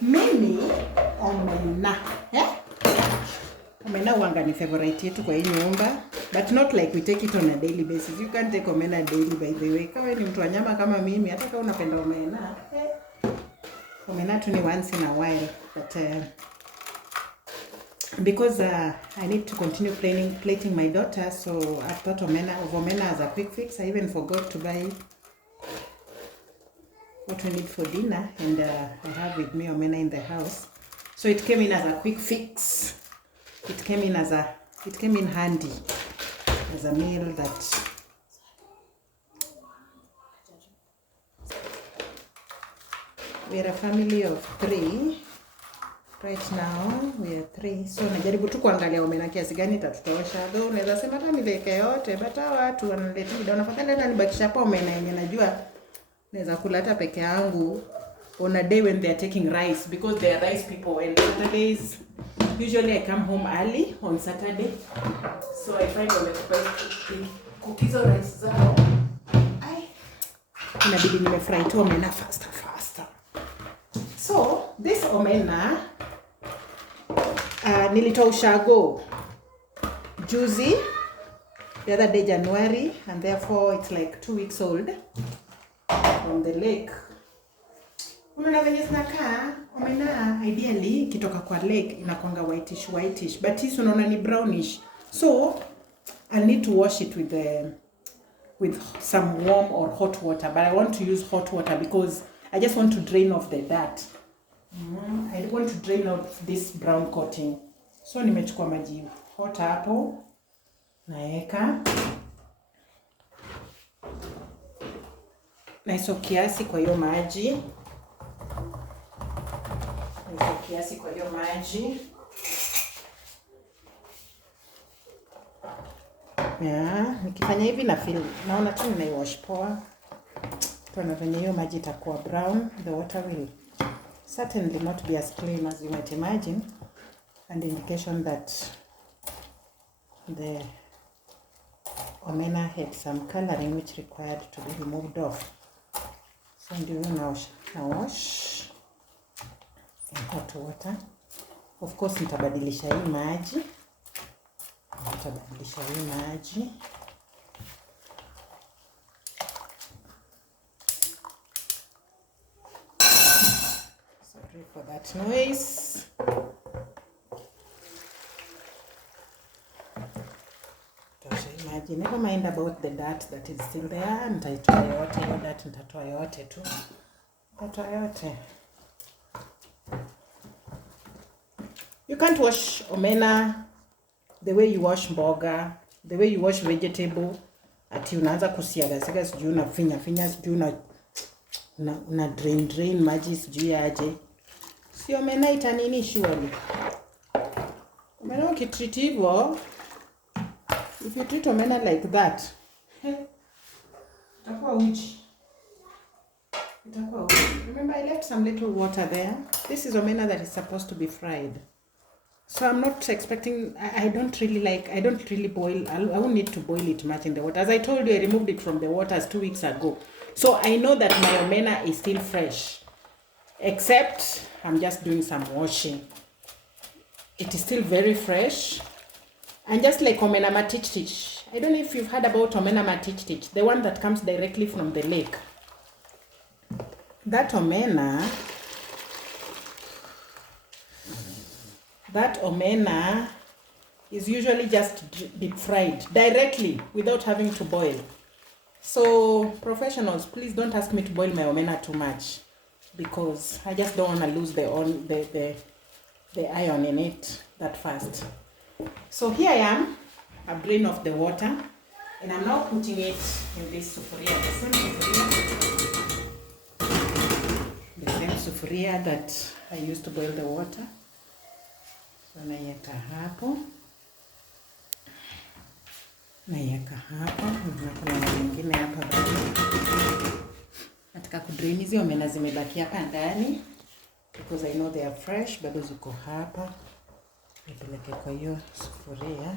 mini omena. Yeah? Omena wanga ni favorite yetu kwa hii nyumba, but not like we take it on a daily basis. You can't take omena daily, by the way. Kama ni mtu wa nyama kama mimi, hata kama unapenda omena, omena tu ni once in a while. But because I need to continue plating my daughter, so I thought of omena as a quick fix. I even forgot to buy what we need for dinner, and I have with me omena in the house, so it came in as a quick fix. It came in handy as a meal that we are a family of 3 right now. We are 3, so najaribu tu kuangalia omena kiasi gani itatutosha. Though unaweza sema hata niweke yote, but watu wanaletea video, nafadhali hata nibakisha hapo omena yenye najua naweza kula hata peke yangu on a day when they are taking rice, because they are rice people. And Saturdays usually I come home early on Saturday, so I find cookies or rice zao. Inabidi nimefry tu omena faster. So this omena nilitoa ushago juicy the other day, January, and therefore it's like 2 weeks old from the lake. Unaona venye zinakaa omena, ideally kitoka kwa lake inakuanga whitish, but hii unaona ni brownish, so I need to wash it with some warm or hot water, but I want to use hot water because I just want to drain off the dirt. I want to drain out this brown coating, so nimechukua maji hot hapo, naeka naiso kiasi kwa hiyo maji. Yeah, nikifanya hivi na feel naona tu ninaiwash poa. Tuona venye hiyo maji itakuwa brown, the water will certainly not be as clean as you might imagine, and indication that the omena had some coloring which required to be removed off. So ndio now wash in hot water. Of course nitabadilisha hii maji. Sorry for that noise. Never mind about the dirt that is still there. Nitatoa yote tu. You can't wash omena the way you wash mboga, the way you wash vegetable. Ati unaanza kusiaga sijui unafinya sijui una drain maji sijui aje. Si omena itanini surely. Omena ukitreat hivyo, if you treat omena like that, itakuwa uji. Remember, I left some little water there. This is omena that is supposed to be fried. So I'm not expecting, I don't really boil, I won't need to boil it much in the water. As I told you, I removed it from the waters 2 weeks ago. So I know that my omena is still fresh. Except, I'm just doing some washing. It is still very fresh. And just like omena matichtich. I don't know if you've heard about omena matichtich, the one that comes directly from the lake. That omena is usually just deep fried directly without having to boil. So professionals, please don't ask me to boil my omena too much, because I just don't want to lose the iron in it that fast. So here I am. I've drained off the water, and I'm now putting it in this sufuria. The same sufuria that I used to boil the water. So naiweka hapo. Na kuna nyingine hapa bado. Nataka kudrain hizo omena zimebaki hapa ndani, because I know they are fresh, bado ziko hapa. Nipeleke kwa hiyo sufuria.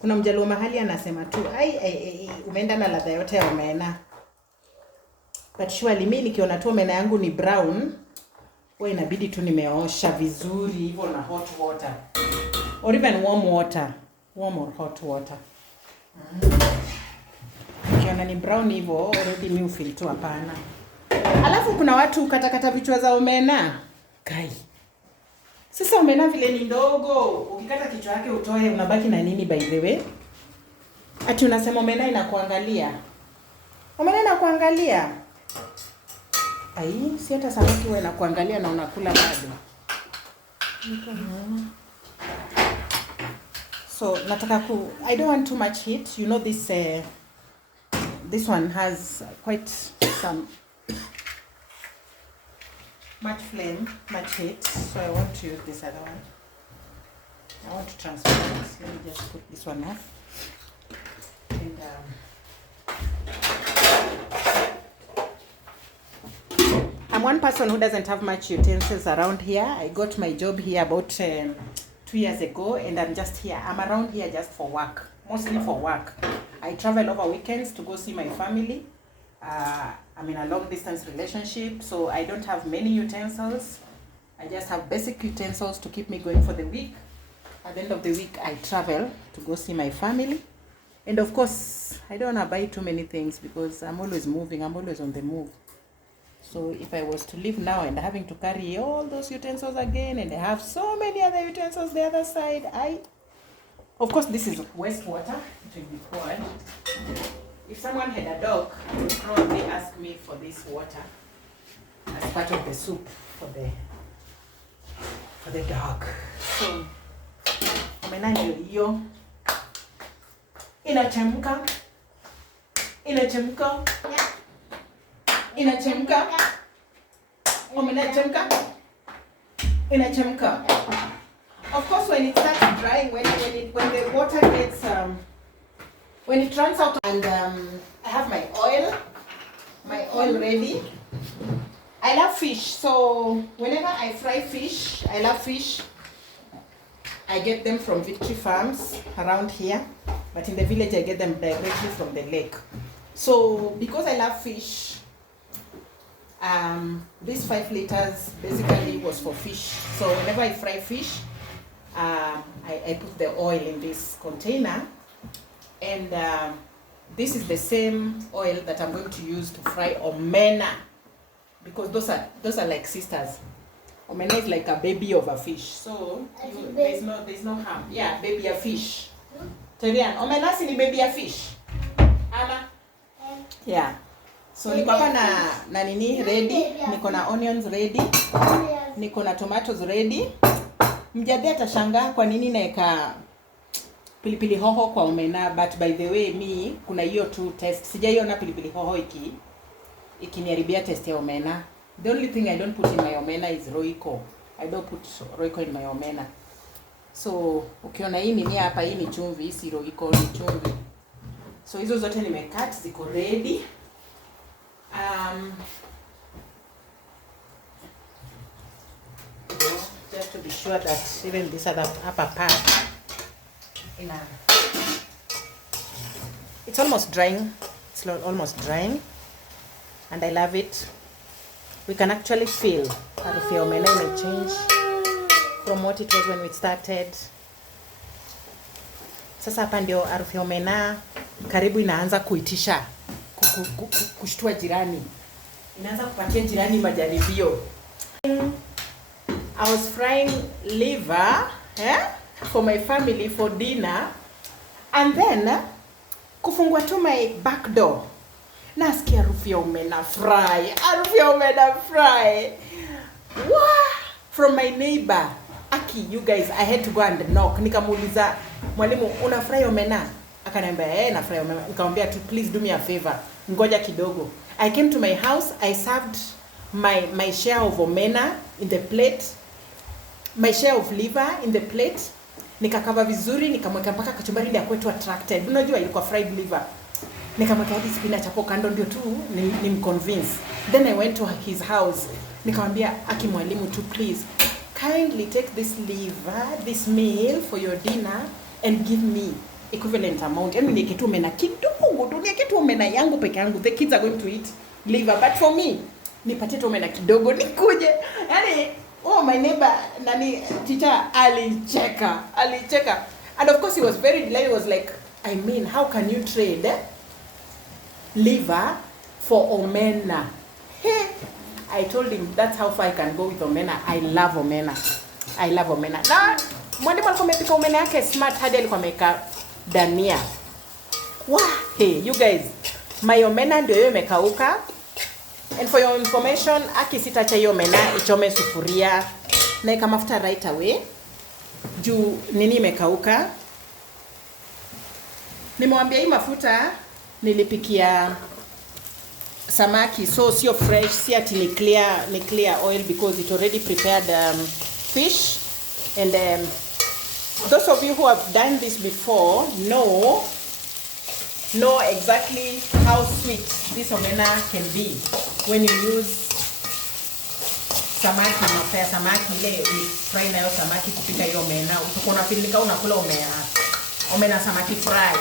Kuna mjaluo mahali anasema tu ai umeenda na ladha yote ya omena. But surely mimi nikiona tu omena yangu ni brown, wewe inabidi tu nimeosha vizuri hivyo na hot water. Or even warm water. Warm or hot water. Kiona ni brown hivyo, already mimi feel tu hapana. Alafu kuna watu katakata vichwa za omena. Kai. Sasa omena vile ni ndogo, ukikata kichwa yake utoe unabaki na nini by the way? Ati unasema omena inakuangalia. Omena inakuangalia. Ai, si hata samaki wewe inakuangalia na unakula bado. So, nataka I don't want too much heat. You know this one has quite some much flame, much heat. So I want to use this other one. I want to transfer this. Let me just put this one off. And I'm one person who doesn't have much utensils around here. I got my job here about 2 years ago, and I'm just here. I'm around here just for work, mostly for work. I travel over weekends to go see my family. I'm in a long distance relationship, so I don't have many utensils. I just have basic utensils to keep me going for the week. At the end of the week, I travel to go see my family. And of course, I don't want to buy too many things because I'm always moving. I'm always on the move. So if I was to leave now and having to carry all those utensils again, and I have so many other utensils the other side, of course this is wastewater, it will be poured. If someone had a dog, they would probably ask me for this water as part of the soup for the dog. So omena ndio hiyo inachemka. Inachemka. Of course, when it starts drying, when the water gets when it runs out, and I have my oil ready. I love fish, so whenever I fry fish, I love fish. I get them from Victory Farms around here, but in the village I get them directly from the lake. So because I love fish, this 5 liters basically was for fish. So whenever I fry fish, I put the oil in this container, and this is the same oil that I'm going to use to fry omena, because those are like sisters. Omena is like a baby of a fish, so there's no harm. Yeah, baby a fish. Terian, omena si ni baby a fish. Ama? Yeah. So niko hapa na nini ready, niko na onions ready, niko na tomatoes ready. Mjadhi atashangaa kwa nini naeka pilipili hoho kwa omena, but by the way kuna hiyo tu test. Sijaiona pilipili hoho ikiniharibia test ya omena. The only thing I don't put in my omena is roiko. I don't put roiko in my omena. So ukiona hii nini hapa, hii ni chumvi, hii si roiko, ni chumvi. So hizo zote nimecut, ziko ready. Just to be sure that even this other upper part it's almost drying. It's almost drying, and I love it. We can actually feel harufu ya omena may change from what it was when we started. Sasa hapa ndio harufu ya omena karibu inaanza kuitisha kushtua jirani. Inaanza kupatia jirani majaribio. I was frying liver for my family for dinner, and then kufungua tu my back door, nasikia harufu ya omena fry. From my neighbor. Aki, you guys, I had to go and knock. Nikamuuliza, mwalimu, una fry omena? Akaniambia, na fry omena. Nikamwambia, please do me a favor. Ngoja kidogo. I came to my house, I served my share of omena in the plate, my share of liver in the plate. Nikakava vizuri, nikamweka mpaka kachumbari ili akwetu attracted. Unajua ilikuwa fried liver. Nikamweka hadi spinach hapo kando ndio tu nimconvince. Then I went to his house. Nikamwambia, Aki mwalimu, please kindly take this liver, this meal for your dinner and give me. equivalent amount. Yani niweke tu omena kidogo tu, niweke tu omena yangu peke yangu. The kids are going to eat liver, but for me nipatie tu omena kidogo nikuje. Yani my neighbor nani teacher alicheka. And of course he was very delighted. He was like, I mean, how can you trade liver for omena? Hey, I told him that's how far I can go with omena. I love omena. Na mwalimu alikuwa amepika omena yake smart hadi alikuwa ameka dania. Hey, you guys, my omena ndio hiyo imekauka. And for your information, akisitacha hiyo omena ichome sufuria na ika mafuta right away. Juu nini imekauka. Nimewambia hii mafuta nilipikia samaki, so sio fresh, si ati ni clear oil, because it already prepared fish. And those of you who have done this before know exactly how sweet this omena can be when you use samaki. Mafuta samaki ile fry nayo samaki kupika hiyo omena, utakuwa unafeel unakula omena samaki fry.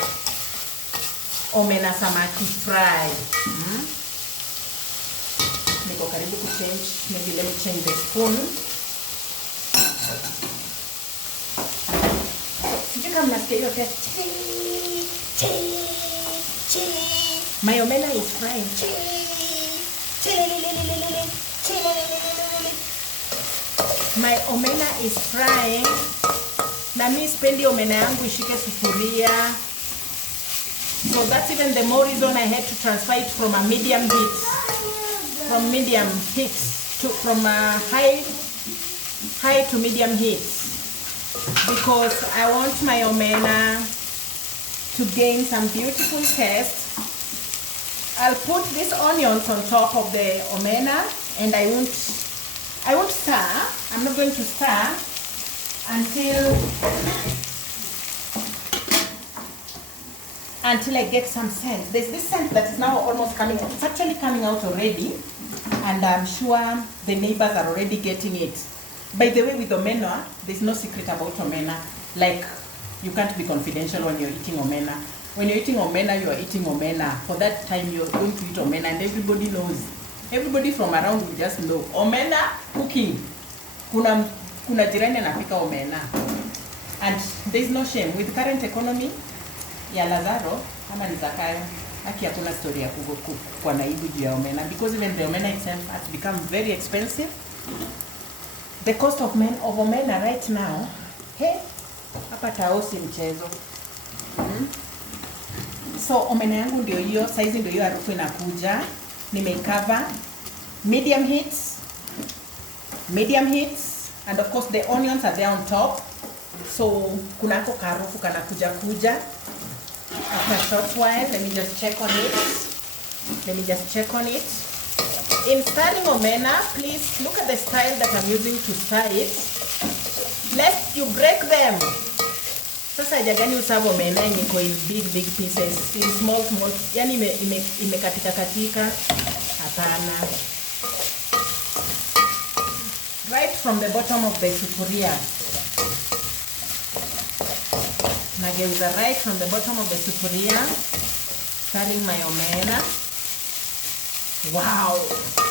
Niko karibu kuchange, maybe let me change the spoon. Sijui kama nasikia hiyo pia. My omena is frying. My omena is frying. Na mimi sipendi omena yangu ishike sufuria. So that's even the more reason I had to transfer it from a medium heat. From high to medium heat. Because I want my omena to gain some beautiful taste. I'll put these onions on top of the omena, and I won't stir. I'm not going to stir until I get some scent. There's this scent that is now almost coming out. It's actually coming out already, and I'm sure the neighbors are already getting it. By the way, with omena, there's no secret about omena. Like, you can't be confidential when you're eating omena. When you're eating omena, you are eating omena. For that time, you're going to eat omena, and everybody knows. Everybody from around will just know. Omena cooking. Kuna jirani anapika omena. And there's no shame. With the current economy, ya Lazaro, ama ni Zakayo, haki hakuna story ya kwa naibu juu ya omena. Because even the omena itself has become very expensive. The cost of omena right now, hey, hapa taosi mchezo. So omena yangu ndio hiyo, size ndio hiyo, harufu inakuja. Nimecover medium heats, and of course the onions are there on top. So kunako karufu kana kuja. After a short while, let me just check on it. In stirring omena, please look at the style that I'm using to stir it, lest you break them. Sasa hajagani usavu omena niko in big pieces, in small, yani imekatika. Hapana. Right from the bottom of the sufuria. Nageuza right from the bottom of the sufuria, stirring my omena. Wow!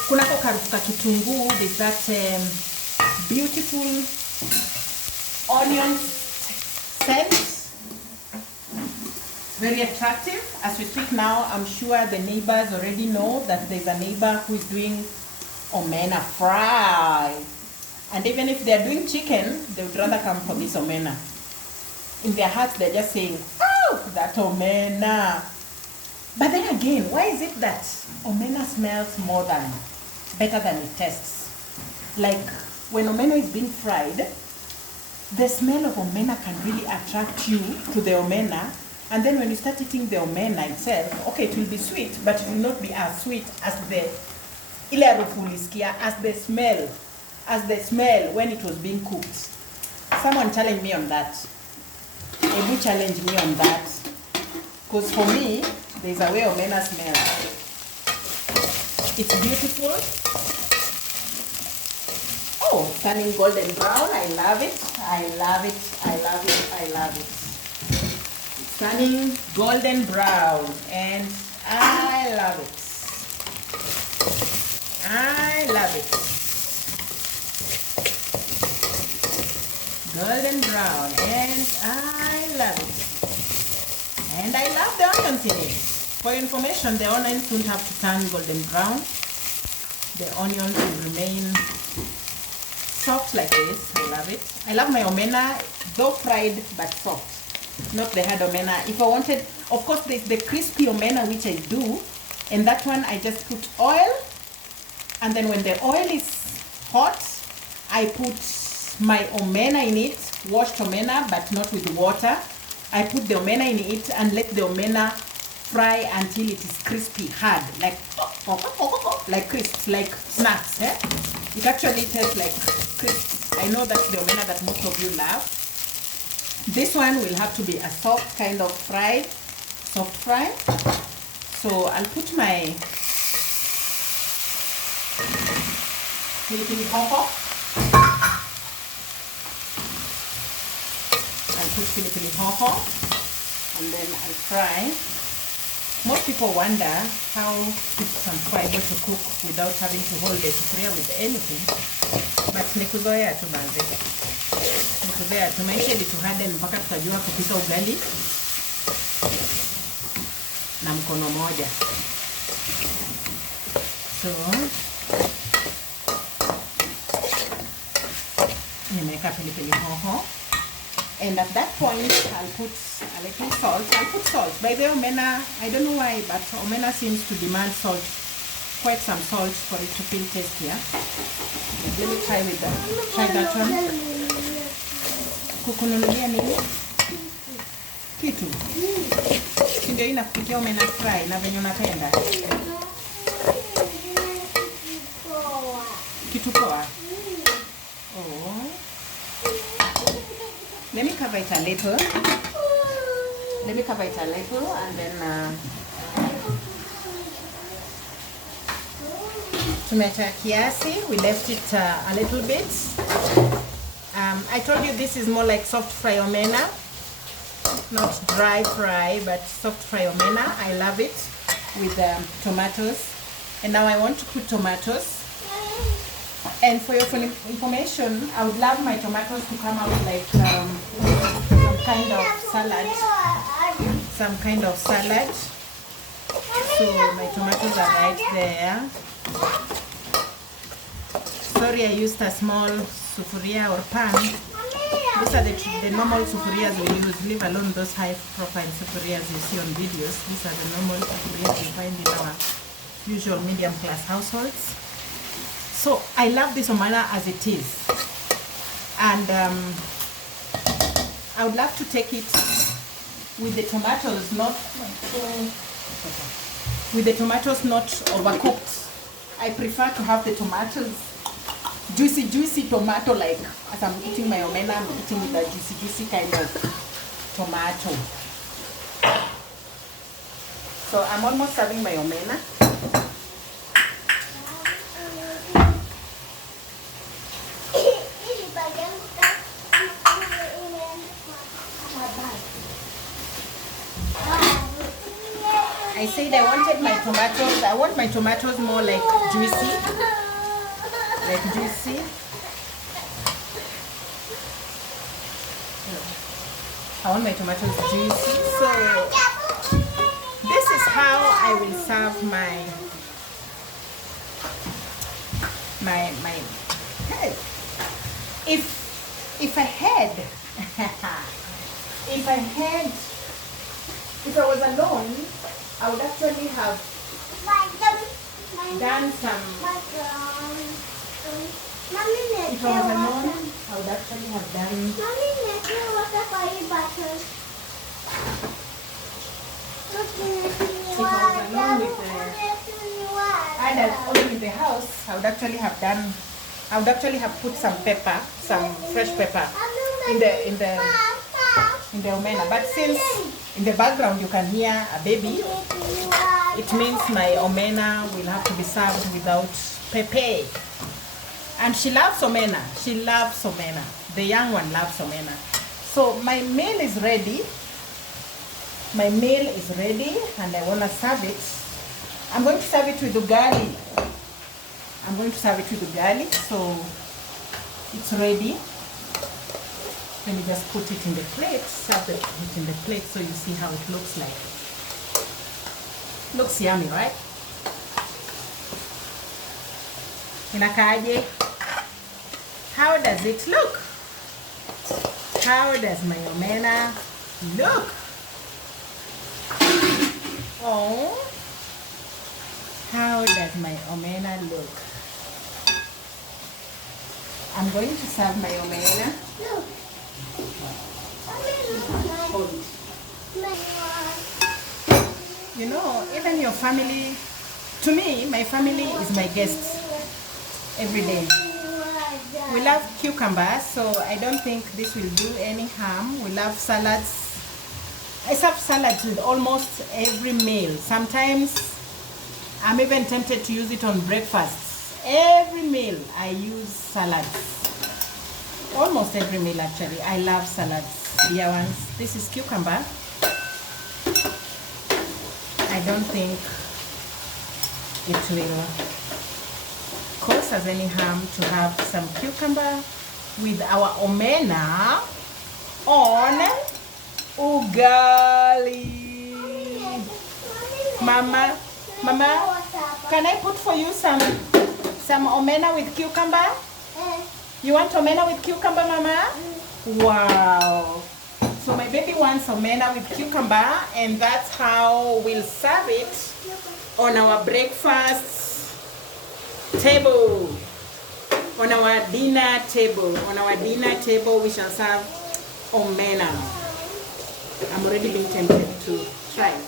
Kunako karufu ka kitunguu, there's that beautiful onion scent. Very attractive. As we speak now, I'm sure the neighbors already know that there's a neighbor who is doing omena fry. And even if they're doing chicken, they would rather come for this omena. In their hearts, they're just saying, oh, that omena. But then again, why is it that omena smells better than it tastes? Like, when omena is being fried, the smell of omena can really attract you to the omena. And then when you start eating the omena itself, okay, it will be sweet, but it will not be as sweet as the smell when it was being cooked. Someone challenge me on that. Ebu challenge me on that. Because for me, there's a way omena smells. It's beautiful. Oh, turning golden brown. I love it. turning golden brown, and I love it. I love it. Golden brown, and I love it. And I love the onions in it. For your information, the onions don't have to turn golden brown. The onions will remain soft like this. I love it. I love my omena, though fried but soft. Not the hard omena. If I wanted, of course, there's the crispy omena, which I do. And that one, I just put oil. And then when the oil is hot, I put my omena in it, washed omena, but not with water. I put the omena in it and let the omena fry until it is crispy, hard, like crisps, like snacks. Eh? It actually tastes like crisps. I know that's the omena that most of you love. This one will have to be a soft kind of fry, soft fry. So I'll put my pilipili hoho. I'll put pilipili hoho, and then I'll fry. Most people wonder how it's possible to cook without having to hold the sufuria with anything, but nikuzoea tu banze. Nikuzoea tu, maisha ilituharden mpaka tukajua kupika ugali na mkono moja. So nimeweka pilipili hoho. And at that point, I'll put a little salt. I'll put salt. By the way, omena, I don't know why, but omena seems to demand salt, quite some salt for it to feel tastier. Let me try with that. Try that one. Kukununulia nini? Kitu. Ndio inakupikia omena fry na venye unapenda. Kitu poa. Oh. Let me cover it a little. Let me cover it a little, and then tumeacha kiasi. We left it a little bit. I told you this is more like soft fry omena, not dry fry, but soft fry omena. I love it with tomatoes. And now I want to put tomatoes. And for your information, I would love my tomatoes to come out like some kind of salad. Some kind of salad. So my tomatoes are right there. Sorry, I used a small sufuria or pan. These are the normal sufurias we use. Leave alone those high profile sufurias you see on videos. These are the normal sufurias you find in our usual medium class households. So I love this omena as it is, and I would love to take it with the tomatoes not overcooked. I prefer to have the tomatoes juicy tomato, like as I'm eating my omena, I'm eating with a juicy kind of tomato. So I'm almost serving my omena. I said I wanted my tomatoes. I want my tomatoes more like juicy. Like juicy. I want my tomatoes juicy. So this is how I will serve my hey. If I was alone, I would actually have done some. If I was alone, I would actually have done. If I was alone with only in the house, I would actually have done. I would actually have put some pepper, some fresh pepper, in the omena. But since in the background you can hear a baby, it means my omena will have to be served without pepe. And she loves omena. She loves omena. The young one loves omena. So my meal is ready. My meal is ready and I want to serve it. I'm going to serve it with ugali. So it's ready. Let me just put it in the plate, serve it in the plate so you see how it looks like. Looks yummy, right? Inakaaje? How does it look? How does my omena look? Oh, how does my omena look? I'm going to serve my omena. Look. Hold it. You know, even your family, to me, my family is my guests every day. We love cucumber, so I don't think this will do any harm. We love salads. I serve salads with almost every meal. Sometimes I'm even tempted to use it on breakfast. Every meal I use salads. Almost every meal actually. I love salads. Dear ones, this is cucumber. I don't think it will cause us any harm to have some cucumber with our omena on ugali. Mama, can I put for you some omena with cucumber? You want omena with cucumber, Mama? Wow. So my baby wants omena with cucumber, and that's how we'll serve it on our breakfast table. On our dinner table. On our dinner table, we shall serve omena. I'm already being tempted to try it.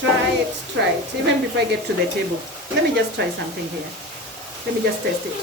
Try it. Even before I get to the table. Let me just try something here. Let me just test it.